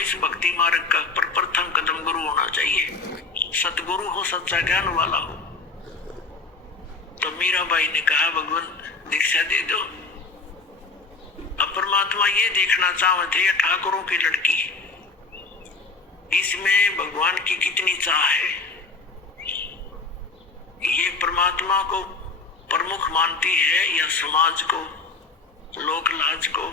इस भक्ति मार्ग का प्रथम कदम गुरु होना चाहिए, सतगुरु हो, सच्चा ज्ञान वाला हो। तो मीराबाई ने कहा भगवान दीक्षा दे दो। अब परमात्मा ये देखना चाहते हैं ठाकुरों की लड़की, इसमें भगवान की कितनी चाह है। ये परमात्मा को प्रमुख मानती है या समाज को, लोक लाज को।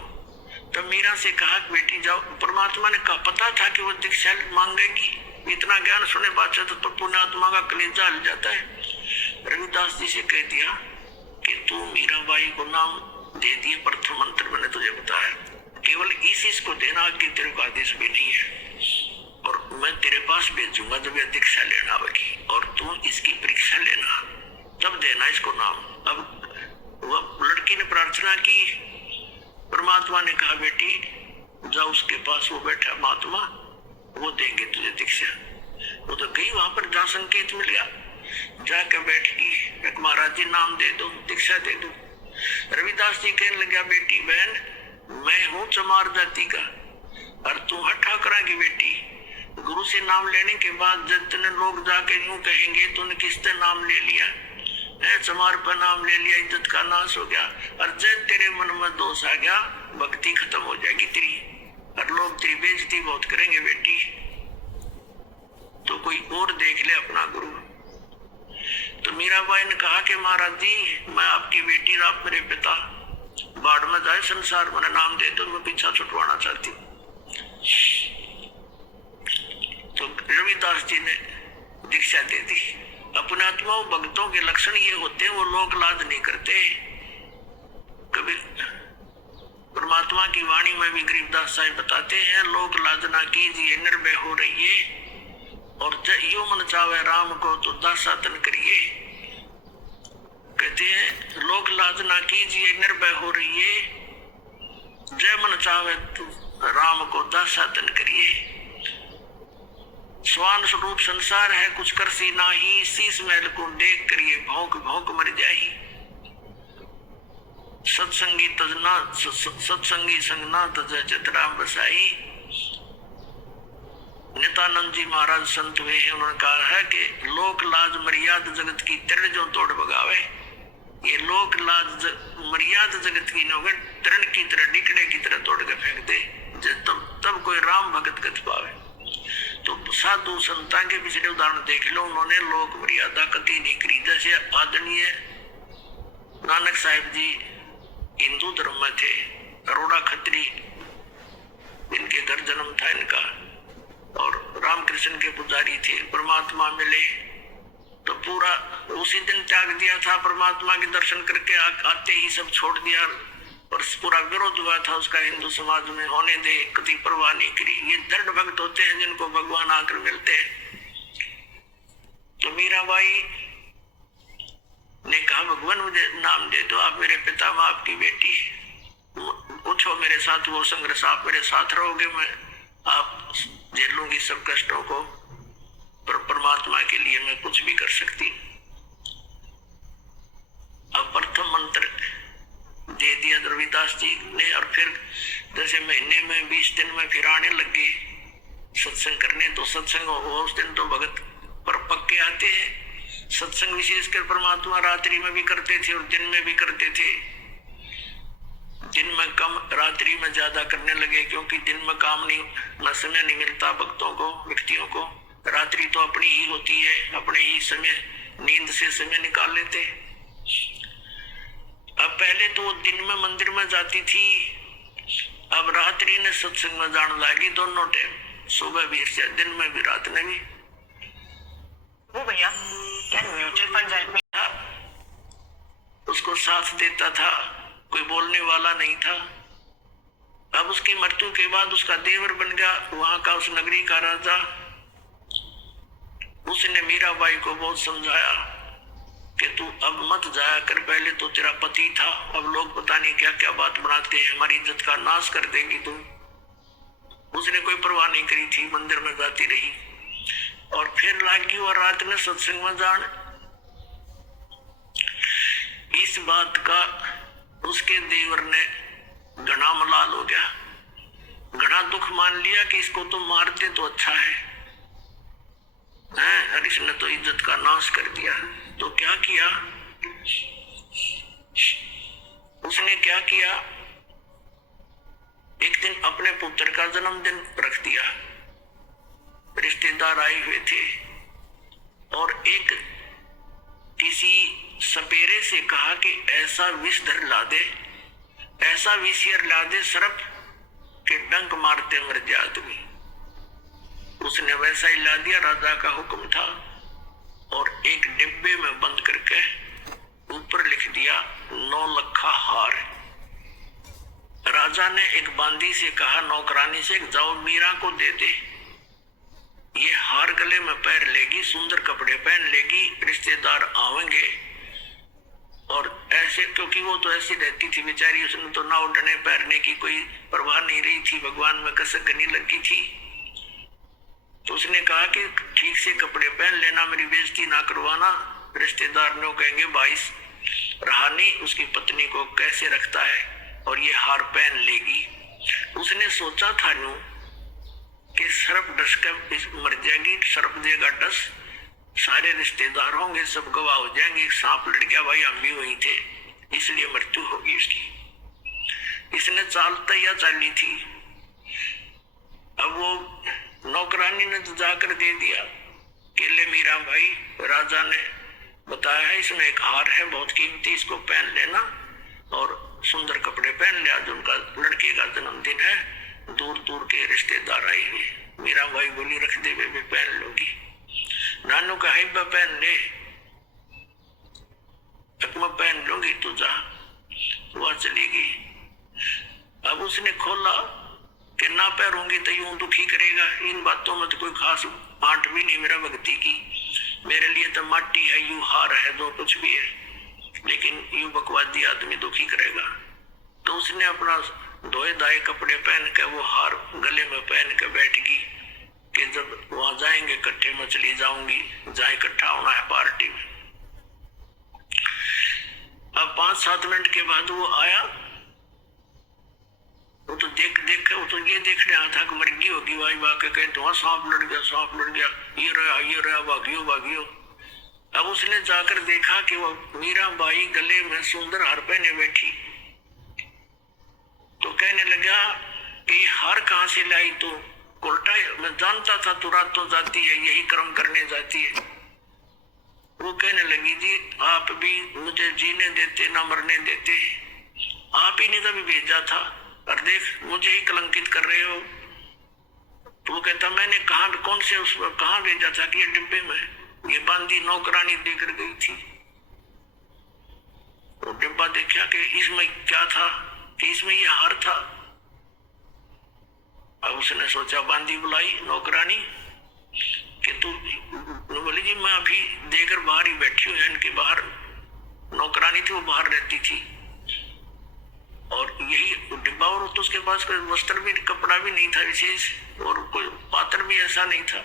तो मीरा से कहा बेटी जाओ। परमात्मा ने कहा, पता था कि वो दीक्षा मांगेगी, इतना ज्ञान सुने बात तो पुण्यात्मा का कलेजा हल जाता है। रविदास जी से कह दिया कि तू मीराबाई को नाम दे दिए, प्रथम मंत्र मैंने तुझे बताया, केवल इस को देना, आगे तेरे को आदेश भी नहीं है। और मैं तेरे पास भेजूंगा जब यह दीक्षा लेना आवेगी, और तू इसकी परीक्षा लेना, तब देना इसको नाम। अब वह लड़की ने प्रार्थना की, परमात्मा ने कहा बेटी जाओ उसके पास, वो बैठा महात्मा, वो देंगे तुझे दीक्षा। वो तो गई, वहां पर जहाँ संकेत मिल गया, जाकर बैठ गई, एक महाराज जी नाम दे दो, दीक्षा दे दो। रविदास जी कहने लगा, बेटी बहन मैं हूँ चमार जाति का और तू है ठाकरा की बेटी। गुरु से नाम लेने के बाद जितने लोग जाके यूं कहेंगे तूने किसने नाम ले लिया है, चमार पर नाम ले लिया, इज्जत का नाश हो गया, और जब तेरे मन में दोष आ गया भक्ति खत्म हो जाएगी तेरी, और लोग तेरी बेइज्जती बहुत करेंगे बेटी, तो कोई और देख ले अपना गुरु। तो मीराबाई ने कहा कि महाराज जी मैं आपकी बेटी, आप मेरे पिता, बाढ़ में जाए संसार, मैंने नाम दे दो, मैं पीछा छुटवाना चाहती हूँ। तो रविदास जी ने दीक्षा दे दी। अपने आत्माओं भक्तों के लक्षण ये होते हैं, वो लोक लाज नहीं करते। कभी परमात्मा की वाणी में भी गरीबदास साहिब बताते हैं, लोक लाज ना कीजिए निर्भय हो रहिए, और यो मन चावे राम को तो दासा तन करिए। कहते हैं लोक लाज ना कीजिए निर्भय हो रहिए, जय मन चावे तो राम को दासा तन करिए। स्वान स्वरूप संसार है कुछ कर सी नाही, शीश महल को देख करिए भौंक भौंक मर जाही। सत्संगी तजना सत्संगी संगना तज चितराम बसाई। नित्यानंद जी महाराज संत हुए हैं, उन्होंने कहा है कि लोक लाज मर्याद जगत की तृण जो तोड़ बगावे। ये लोक लाज मर्याद जगत की नौगन तृण की तरह डिकड़े की तरह तोड़ के फेंक दे, तब कोई राम भगत गत पावे। तो साधु संतां के पिछले उदाहरण देख लो, उन्होंने लोक मर्यादा कति नहीं करी। जैसे आदरणीय नानक साहिब जी हिंदू धर्म में थे, अरोड़ा खत्री इनके घर जन्म था इनका, और रामकृष्ण के पुजारी थे। परमात्मा मिले तो पूरा उसी दिन त्याग दिया था, परमात्मा के दर्शन करके आते ही सब छोड़ दिया, और पूरा विरोध हुआ था उसका हिंदू समाज में, होने दे, कभी परवाह नहीं करी। ये दृढ़ भक्त होते हैं जिनको भगवान आकर मिलते हैं। तो मीराबाई ने कहा भगवान मुझे नाम दे दो, आप मेरे पिता, मैं आपकी बेटी, पूछो मेरे साथ वो संघर्ष, आप मेरे साथ रहोगे, मैं आप झेलूंगी सब कष्टों को, पर परमात्मा के लिए मैं कुछ भी कर सकती। अब प्रथम मंत्र दे दिया रविदास जी ने, और फिर जैसे महीने में 20 दिन में फिर आने लगे सत्संग करने। तो सत्संग हो उस दिन तो भगत पर पक्के आते हैं। सत्संग विशेषकर परमात्मा रात्रि में भी करते थे और दिन में भी करते थे। दिन में कम, रात्रि में ज्यादा करने लगे, क्योंकि दिन में काम नहीं, न समय नहीं मिलता भक्तों को, व्यक्तियों को। रात्रि तो अपनी ही होती है, अपने ही समय नींद से समय निकाल लेते। अब पहले तो दिन में मंदिर में जाती थी, अब रात्रि ने सत्संग में जाने लगी, दोनों टाइम, सुबह भी, दिन में भी, रात में भी। वो भैया क्या म्यूचुअल फंड हेल्प में था, उसको साथ देता था, कोई बोलने वाला नहीं था। अब उसकी मृत्यु के बाद उसका देवर बन गया वहां का, उस नगरी का राजा। उसने मीराबाई को बहुत समझाया कि तू अब मत जाया कर, पहले तो तेरा पति था, अब लोग पता नहीं क्या क्या बात बनाते हैं, हमारी इज्जत का नाश कर देगी तू। उसने कोई परवाह नहीं करी थी, मंदिर में जाती रही, और फिर लागी और रात में सत्संग में जान। इस बात का उसके देवर ने घना मलाल हो गया घना दुख मान लिया कि इसको तो मारते तो अच्छा है, और इसने तो इज्जत का नाश कर दिया। तो क्या किया उसने, क्या किया, एक दिन अपने पुत्र का जन्मदिन रख दिया। रिश्तेदार आए हुए थे और एक किसी सपेरे से कहा कि ऐसा विषधर ला दे, ऐसा विषयर ला दे सर्प के डंक मारते मर जाए आदमी। उसने वैसा ही ला दिया, राजा का हुक्म था, और एक डिब्बे में बंद करके ऊपर लिख दिया 9 लखा हार। राजा ने एक बांदी से कहा, नौकरानी से, जाओ मीरा को दे दे, ये हार गले में पैर लेगी, सुंदर कपड़े पहन लेगी, रिश्तेदार आवेंगे। और ऐसे, क्योंकि वो तो ऐसी रहती थी बेचारी, उसने तो ना उठने पैरने की कोई परवाह नहीं रही थी, भगवान में कसक नहीं लगी थी। तो उसने कहा कि ठीक से कपड़े पहन लेना, मेरी बेइज्जती ना करवाना, रिश्तेदार ने कहेंगे भाई रहा नहीं उसकी पत्नी को कैसे रखता है, और ये हार पहन लेगी। उसने सोचा था न्यू कि सर्प डस कर मर जाएगी, सर्प देगा डस, सारे रिश्तेदार होंगे, सब गवाह हो जाएंगे, सांप लड़ गया भाई हम भी वही थे, इसलिए मृत्यु होगी उसकी। इसने चाल तैयार चाली थी। अब वो नौकरानी ने तो जाकर दे दिया कि ले मीरा भाई, राजा ने बताया है इसमें एक हार है बहुत कीमती, इसको पहन लेना और सुंदर कपड़े पहन ले, आज उनका लड़के का जन्मदिन है, दूर दूर के रिश्तेदार आए हुए। मीरा भाई बोली रख दे बेबी, पहन लोगी। नानू का हिब्बा पहन ले, मैं पहन लूंगी, तू जा। वह चली गई। अब उसने खोला कि ना पहनूंगी तो यूं दुखी करेगा, इन बातों में तो कोई खास आंट भी नहीं मेरा भक्ति की, मेरे लिए तो माटी है, यूं हार है, जो कुछ भी है, लेकिन यूं बकवादी आदमी दुखी करेगा। तो उसने अपना धोए दाए कपड़े पहन के वो हार गले में पहन के बैठ गई कि जब वहां जाएंगे इकट्ठे में चली जाऊंगी, जहाँ इकट्ठा होना है पार्टी में। अब 5-7 मिनट के बाद वो आया, वो तो देख के वो तो ये देखने आया था कि मर्गी होगी, वाई वाह के कहते वहां सांप लड़ गया, सांप लड़ गया, ये रहा, भागियो भागियो। अब उसने जाकर देखा कि वो मीरा बाई गले में सुंदर हार पहने बैठी। तो कहने लगा कि हार कहाँ से लाई, तो उल्टा मैं जानता था तू रात तो जाती है, यही कर्म करने जाती है। वो कहने लगी जी आप भी मुझे जीने देते ना मरने देते, आप ही ने कभी भेजा था, और देख मुझे ही कलंकित कर रहे हो। तो वो कहता मैंने कहा, कौन से उसमें कहाँ भेजा था कि ये डिब्बे में, ये बांदी नौकरानी देकर गई थी। वो डिब्बा देखा कि इसमें क्या था, कि इसमें ये हार था। अब उसने सोचा, बांदी बुलाई नौकरानी कि तू, बोली जी मैं अभी देकर बाहर ही बैठी हूँ, इनके बाहर नौकरानी थी, वो बाहर रहती थी, और यही डिब्बा, और तो उसके पास कोई वस्त्र भी, कपड़ा भी नहीं था विशेष, और कोई पात्र भी ऐसा नहीं था।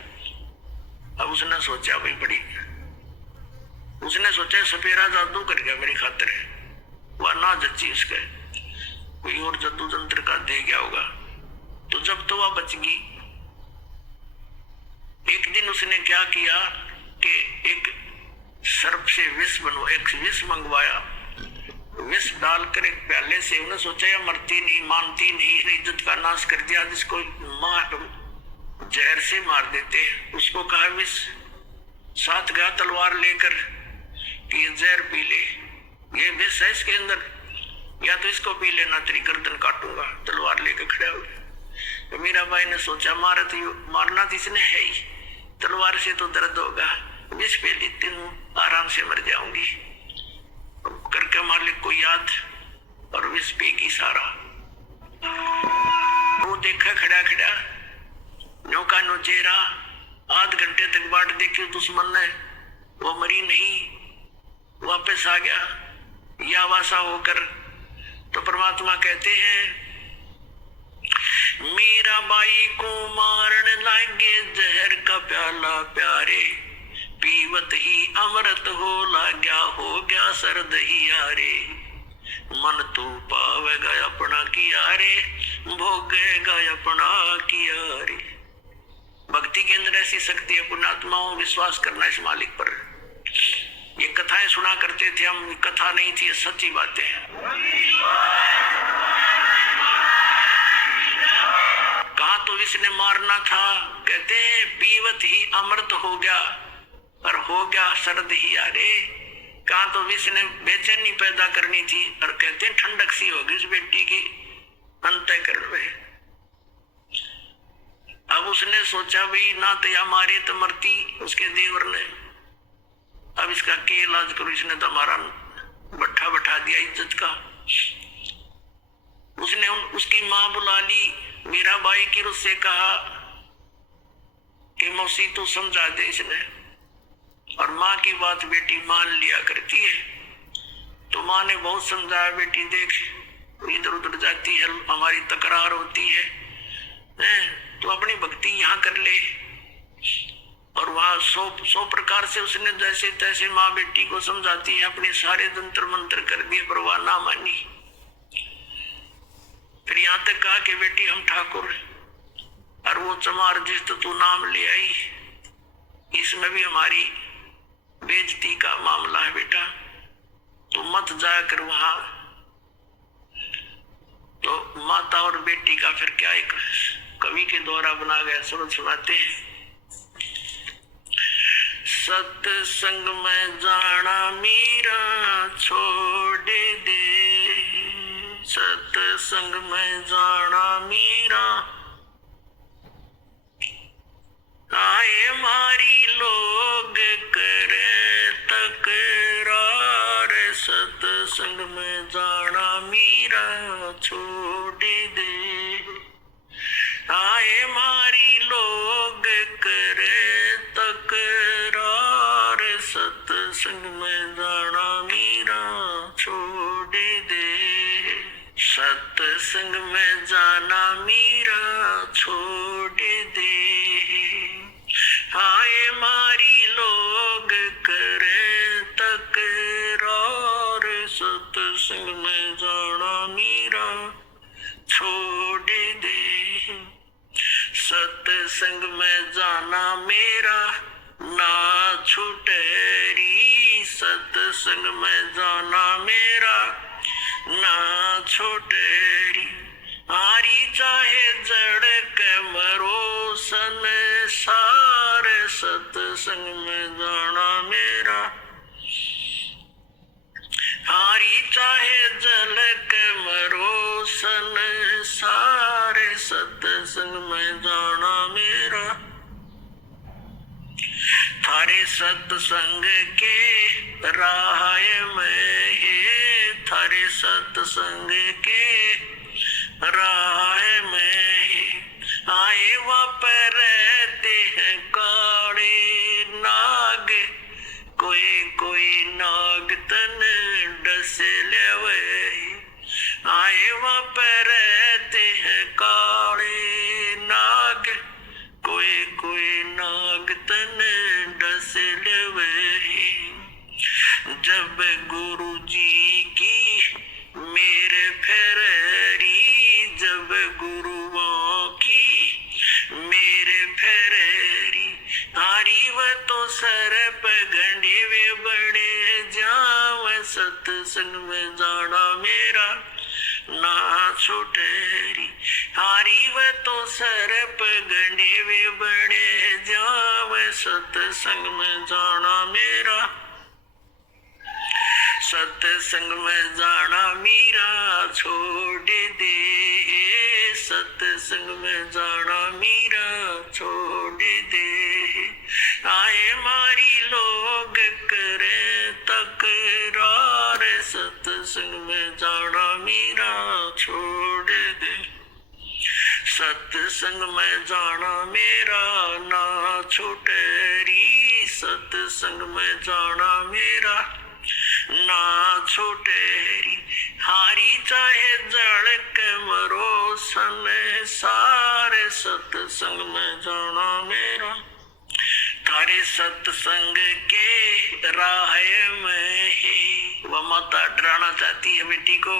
अब उसने सोचा भाई बड़ी, उसने सोचा सपेरा जादू कर गया मेरी खातिर, वह ना जच्ची उसके, कोई और जादू तंत्र का दे गया होगा। तो जब तो वह बच गई। एक दिन उसने क्या किया कि एक सर्प से विष मंगवाया, विष डालकर एक प्याले से, उन्हें सोचा या मरती नहीं, मानती नहीं, इज्जत का नाश कर दिया, जिसको जहर से मार देते। उसको कहा विष, साथ गया तलवार लेकर कि जहर पी ले, ये विष है इसके अंदर, या तो इसको पी लेना, तेरी गर्दन काटूंगा। तलवार लेकर खड़ा हो गया। तो मीरा बाई ने सोचा मारना तो इसने है ही, तलवार से तो दर्द होगा, विष पे लेती हूँ, आराम से मर जाऊंगी। करके मालिक को याद और विष पे की सारा। वो देखा खड़ा खड़ा नो का नो चेहरा, आध घंटे तक बाट देखी दुश्मन ने, वो मरी नहीं, वापस आ गया या वासा होकर। तो परमात्मा कहते हैं मीरा बाई को मारन लागे जहर का प्याला प्यारे, पीवत ही अमृत हो लाग्या, हो गया सर्द ही यारे। मन तू पावेगा अपना किया रे, भोगेगा अपना किया रे। भक्ति के अंदर ऐसी शक्ति है, पुण्यात्माओं विश्वास करना इस मालिक पर। ये कथाएं सुना करते थे हम, कथा नहीं थी, सच्ची बातें हैं। कहा तो विष ने मारना था, कहते हैं पीवत ही अमृत हो गया, और हो गया शरद ही यारे। कहा तो विष ने बेचैनी पैदा करनी थी, और कहते हैं ठंडक सी होगी उस बेटी की अंतःकरण में। अब उसने सोचा भाई ना तो या मारे तो मरती, उसके देवर ने। अब इसका के इलाज करो, इसने तो हमारा बट्ठा बैठा दिया इज्जत का। उसने उसकी माँ बुला ली, मीराबाई की उससे कहा कि मौसी तू समझा दे इसने। और माँ की बात बेटी मान लिया करती है। तो माँ ने बहुत समझाया, बेटी देख इधर उधर जाती है, हमारी तकरार होती है, तो अपनी भक्ति यहाँ कर ले। और वहां सौ प्रकार से उसने जैसे तैसे माँ बेटी को समझाती है, अपने सारे तंत्र मंत्र कर दिए, पर वह ना मानी। फिर यहाँ तक कहा कि बेटी हम ठाकुर, और वो चमार जिस तो तू नाम ले आई, इसमें भी हमारी बेइज्जती का मामला है बेटा, तो मत जाकर वहां। तो माता और बेटी का फिर क्या एक कवि के द्वारा बना गया शब्द सुनाते हैं। सत्संग में जाना मीरा छोड़ दे, सत्संग में जाना मीरा, आए मारी लोग करे तकरार। सत्संग में जाना मीरा छोड़ दे, आए मारी लोग करे तकरार। सत्संग में जाना मीरा छोड़ दे, सत्संग में जाना मीरा छोड़ दे, आए मारी लोग करे तकरार। सत्संग में जाना मीरा छोड़ दे, सत्संग में जाना मेरा ना छूटेरी। सत्संग में जाना मेरा ना छूटेरी, आरी चाहे जड़ के मरो संसार। सत्संग में जाना मेरा, हारी चाहे जल के मरो संसार। सत्संग में जाना मेरा, थारे सत्संग के राह में है, थारे सत्संग के राह में आए वहाँ पर रहते हैं काले नाग। कोई कोई नाग तन डस लेवे, आए वहाँ पर रहते हैं काले नाग। कोई कोई नाग तन डस लेवे, जब गुरु जी की मेरे फेरी, जब गुरुओं की मेरे फेरी, हारी व तो सर पगंडे वे बड़े जाव। सत्संग में जाना मेरा ना छूटेरी, हारी व तो सर पगंडे वे बड़े जाव। सत्संग में जाना मेरा, सत्संग में जाना मीरा छोड़ दे, सत्संग में जाना मीरा छोड़ दे, आए मारी लोग करे तकरार। सत्संग में जाना मीरा छोड़ दे, सत्संग में जाना मेरा ना छूटेरी। सत्संग में जाना मेरा ना छूटेरी, हारी चाहे जड़ के मरो संसार। सत्संग में जाना मेरा, थारे सत्संग के राह में है। वह माता डराना चाहती है बेटी को,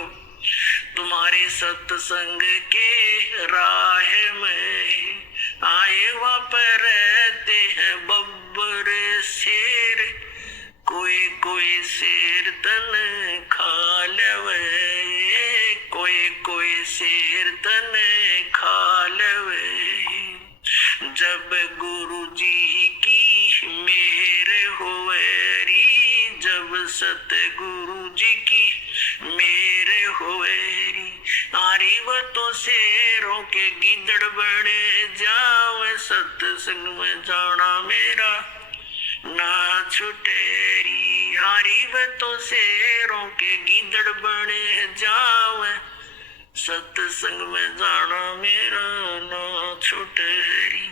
तुम्हारे सत्संग के राह में आए वहाँ पर रहते हैं बब्बर शेर, कोई कोई शेर तन खा लेवे, कोई कोई शेर तन खा लेवे। जब गुरु जी की मेहर होवेरी, जब सतगुरु जी की मेहर होवेरी, आरी वो तो शेरों के गिदड़ बने जावे, सत्संग में जाना मेरा ना छुटेरी। हारी वे तो शेरों के गिदड़ बने जावे, सत्संग में जाना मेरा ना छुटेरी।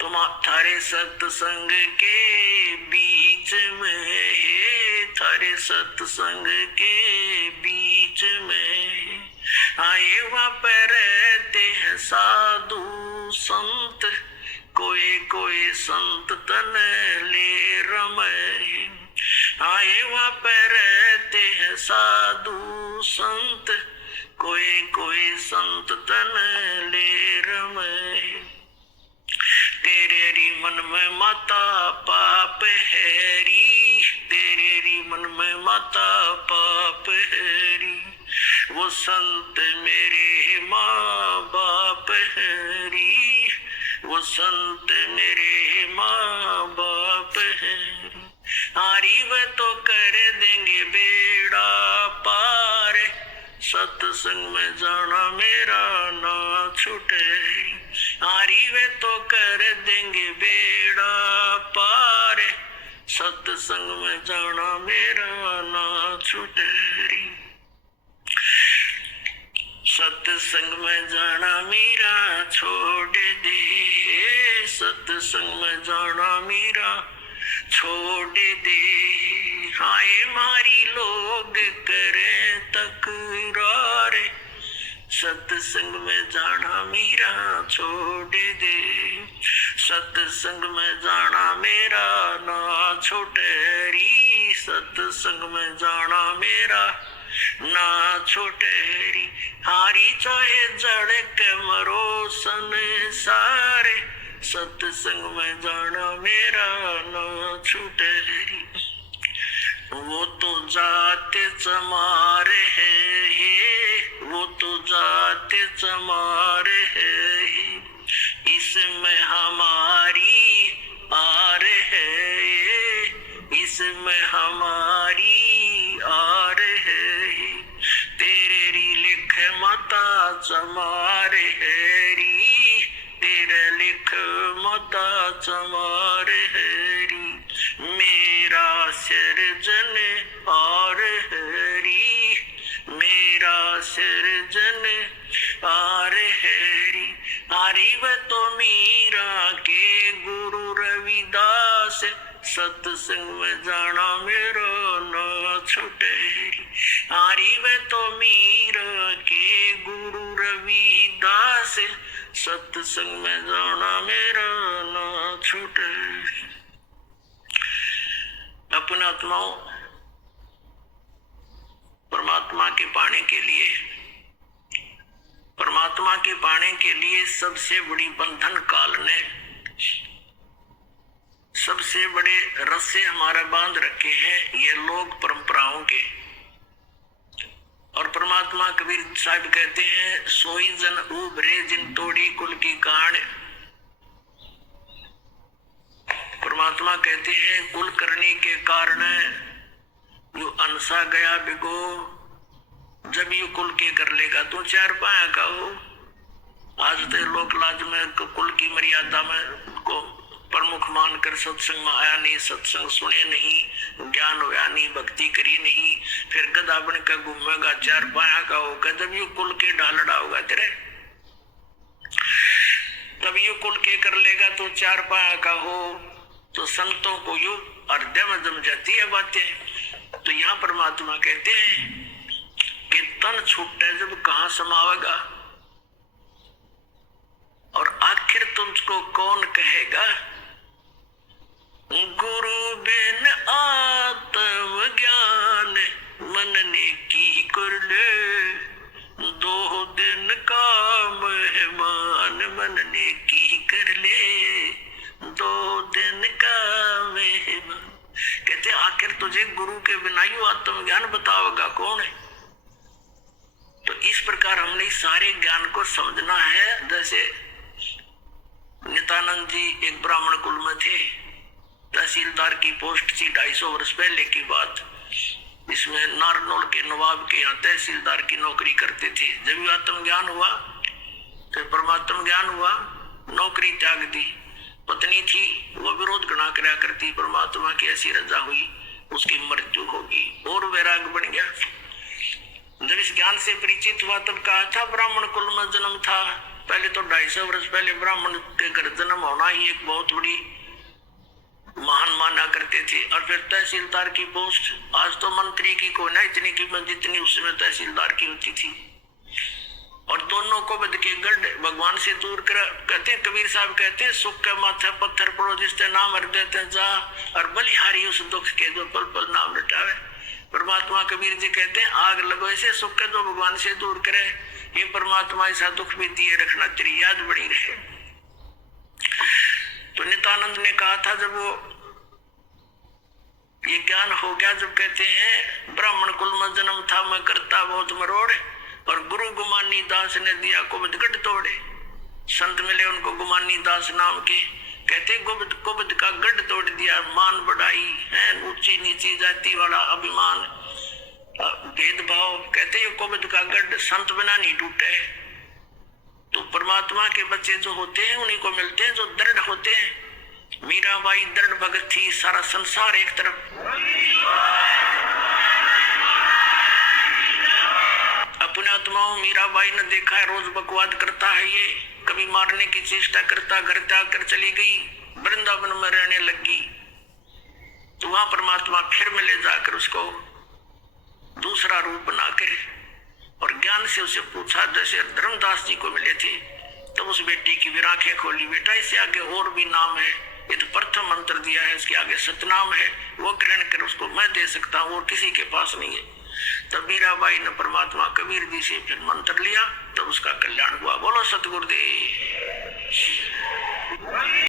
तुम थारे सत्संग के बीच में है, थारे सत्संग के बीच में आए वहाँ पर रहते हैं साधु संत, कोई कोई संत तन ले रमे। आए वहाँ पर रहते हैं साधु संत, कोई कोई संत तन ले रमे। तेरे री मन में माता पाप हैरी, तेरे री मन में माता पाप हैरी, वो संत मेरे माँ बाप हैरी, वो संत मेरे माँ बाप हैरी। हारी वे तो कर देंगे बेड़ा पार, सत्संग में जाना मेरा ना छूटे। हारी वे तो कर देंगे बेड़ा पार, सत्संग में जाना मेरा ना छूटे। सत्संग में जाना मेरा छोड़ दे, सत्संग में जाना मेरा छोड़ दे। हाय मारी लोग करे तकरार, सत्संग में जाना मेरा छोड़ दे, सत्संग में जाना मेरा ना छोटेरी, सत्संग में जाना मेरा ना छोटेरी। हारी चाहे जड़ के मरो संसार, सत्संग में जाना मेरा ना छूटेरी। वो तो जाते चमार है, वो तो जाते चमार है, इसमें हमारी आर है, इसमें हमारी आर है। तेरे री लिख माता चमार है री, तेरे लिख माता चमार है री। मेरा सिरजन और हरी, मेरा सिरजन और हरी। हरी व तो मीरा के गुरु रविदास, सत्संग में जाना मेरा ना छुटेरी। हरी व तो मीरा के गुरु रविदास, सत्संग में जाना मेरा ना छुटेरी। अपने आत्माओं परमात्मा के पाने के लिए, परमात्मा के पाने के लिए सबसे बड़ी बंधन काल ने सबसे बड़े रस्से हमारा बांध रखे हैं, ये लोग परंपराओं के। और परमात्मा कबीर साहब कहते हैं, सोई जन उभरे जिन तोड़ी कुल की कान। परमात्मा कहते हैं कुल करने के कारण यू अनसा गया बिगो, जब यू कुल के कर लेगा तो चार पाया का हो। आज तो लोक लाज में कुल की मर्यादा में को प्रमुख मानकर सत्संग में आया नहीं, सत्संग सुने नहीं, ज्ञान होया नहीं, भक्ति करी नहीं, फिर गधा बन का घूमेगा, चार पाया का होगा। जब यू कुल के ढालड़ा होगा तेरे, तब यू कुल के कर लेगा तो चार पाया का हो। तो संतों को यू हृदय में जम जाती है बातें। तो यहाँ परमात्मा कहते हैं कि तन छूटे जब कहाँ समावेगा, और आखिर तुमको कौन कहेगा गुरु बिन आत्म ज्ञान मन ने की कर ले, 2 दिन का मेहमान मन ने की कर ले, 2 दिन का मेहमान। कहते आखिर तुझे गुरु के बिना ही आत्म ज्ञान बताओगा कौन है। तो इस प्रकार हमने सारे ज्ञान को समझना है। जैसे नित्यानंद जी एक ब्राह्मण कुल में थे, तहसीलदार की पोस्ट थी 250 वर्ष पहले की बात। इसमें नारनौल के नवाब के यहाँ तहसीलदार की नौकरी करते थे। जब आत्म ज्ञान हुआ तो परमात्म ज्ञान हुआ, नौकरी त्याग दी। पत्नी थी वो विरोध गणा करा करती, परमात्मा की ऐसी रजा हुई उसकी मृत्यु होगी और वैराग बन गया। जब इस ज्ञान से परिचित हुआ तब कहा था ब्राह्मण कुल में जन्म था। पहले तो 250 वर्ष पहले ब्राह्मण के घर जन्म होना ही एक बहुत बड़ी महान माना करते थे। और फिर तहसीलदार की पोस्ट, आज तो मंत्री की कोई ना इतनी कीमत जितनी उस समय तहसीलदार की होती थी। और दोनों को बद के गढ़ भगवान से दूर कर। कहते हैं कबीर साहब कहते हैं सुख के माथे पत्थर पड़ो जिससे नाम हर देते जा, और बलिहारी उस दुख के जो पल पल नाम लटावे। परमात्मा कबीर जी कहते हैं आग लगो ऐसे सुख के जो भगवान से दूर करे। ये परमात्मा ऐसा दुख भी दिए रखना तेरी याद बड़ी रहे। तो नित्यानंद ने कहा था जब वो ये ज्ञान हो गया, जब कहते हैं ब्राह्मण कुल में जन्म था मैं करता बहुत मरोड़, और गुरु गुमानी दास ने दिया कुबद गढ़ तोड़े। संत मिले उनको गुमानी दास नाम के, कहते कुबद का गढ़ तोड़ दिया। मान बढ़ाई है, ऊंची नीची जाति वाला अभिमान भेदभाव, कहते हैं कुबद का गढ़ संत बिना नहीं टूटे। तो परमात्मा के बच्चे जो होते हैं उन्हीं को मिलते हैं जो दृढ़ होते हैं। मीराबाई दृढ़ भगत थी, सारा संसार एक तरफ। अपने आत्माओं मीराबाई ने देखा है रोज बकवाद करता है, ये कभी मारने की चेष्टा करता, घर त्याग कर चली गई, वृंदावन में रहने लगी। तो वहां परमात्मा फिर मिले जाकर उसको दूसरा रूप बनाकर, और ज्ञान से उसे पूछा जैसे धर्मदास जी को मिले थे। तो उस बेटी की भी आंखें खोली, बेटा इससे आगे और भी नाम है, ये तो प्रथम मंत्र दिया है, इसके आगे सतनाम है, वो ग्रहण कर उसको मैं दे सकता हूँ और किसी के पास नहीं है। तब मीराबाई ने परमात्मा कबीर जी से फिर मंत्र लिया, तब उसका कल्याण हुआ। बोलो सतगुरुदेव।